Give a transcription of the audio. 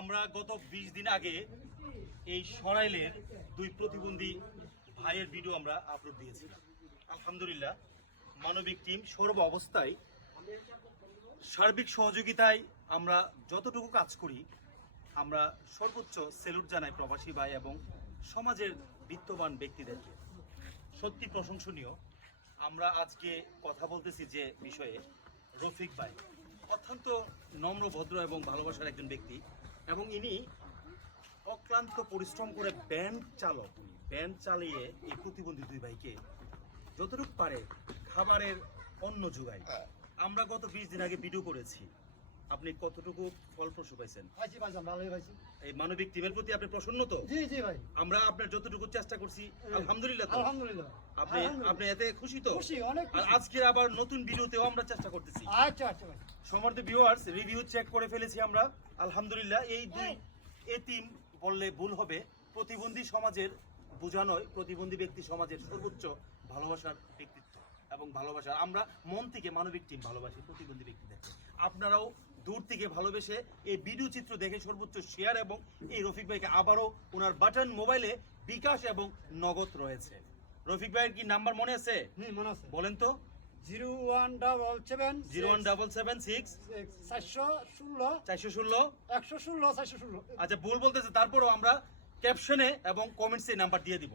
আমরা গত 20 দিন আগে এই সরাইলের দুই প্রতিবন্ধী ভাইয়ের ভিডিও আমরা আপলোড দিয়েছিলাম। আলহামদুলিল্লাহ মানবিক টিম সর্ব অবস্থায় সার্বিক সহযোগিতায় আমরা যতটুকু কাজ করি আমরা সর্বোচ্চ স্যালুট জানাই প্রবাসী ভাই এবং সমাজের বিত্তবান ব্যক্তিদেরকে। সত্যি প্রশংসনীয়। আমরা আজকে কথা বলতেছি যে বিষয়ে, রফিক ভাই অত্যন্ত নম্র, ভদ্র এবং ভালোবাসার একজন ব্যক্তি এবং ইনি অক্লান্ত পরিশ্রম করে ব্যান্ড চালক। ব্যান্ড চালিয়ে এই প্রতিবন্ধী দুই ভাইকে যতটুকু পারে খাবারের অন্ন যোগায়। আমরা গত 20 দিন আগে ভিডিও করেছি, আপনি কতটুকু ফলপ্রসূ পাইছেন? এই মানবিক টিমের প্রতি আপনি প্রসন্ন তো? জি জি ভাই, আমরা আপনার যতটুকু চেষ্টা করছি আলহামদুলিল্লাহ তো? আলহামদুলিল্লাহ। আপনি এতে খুশি তো? খুশি, অনেক আর খুশি। আজকে আবার নতুন ভিডিওতেও আমরা চেষ্টা করতেছি। আচ্ছা আচ্ছা ভাই। সমর্থ ভিউয়ার্স, রিভিউ চেক করে ফেলেছি আমরা আলহামদুলিল্লাহ। এই দুই এতিম বললে ভুল হবে, প্রতিবন্ধী সমাজের বোঝানোয় প্রতিবন্ধী ব্যক্তি সমাজের সর্বোচ্চ ভালোবাসার ব্যক্তিত্ব এবং ভালোবাসা। আমরা মন থেকে মানবিক টিম ভালোবাসি প্রতিবন্ধী ব্যক্তিদের। আপনারাও দূর থেকে ভালোবেসে এই ভিডিও চিত্র দেখে সর্বোচ্চ শেয়ার এবং এই রফিক ভাইকে আবারও ওনার বাটন মোবাইলে বিকাশ এবং নগদ রয়েছে। রফিক ভাইয়ের কি নাম্বার মনে আছে? মনে আছে। বলেন তো। 01776 01776 416 416 116 416। আচ্ছা, ভুল বলতেছে, তারপরও আমরা ক্যাপশনে এবং কমেন্টসে নাম্বার দিয়ে দিব।